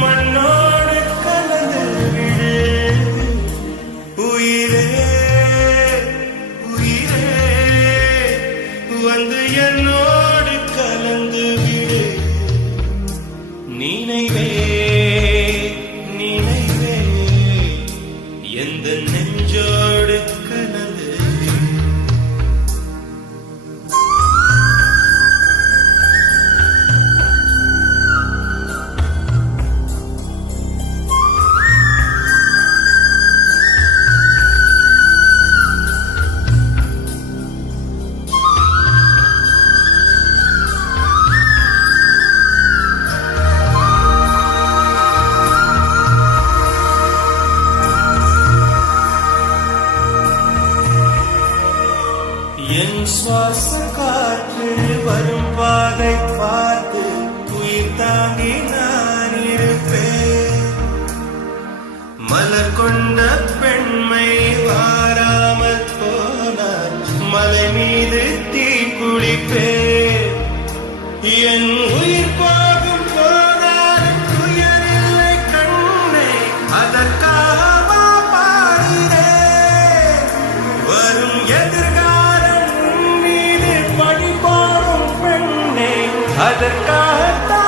மண்ணோடு கலந்து விழுது உயிரே உயிரே வந்து என்னோடு கலந்து விடு. நினைவே நினைவே எந்த நெஞ்சோ என் சுவாச காற்று வரும் பாதை பார்த்து உயிர் தாங்கின कहता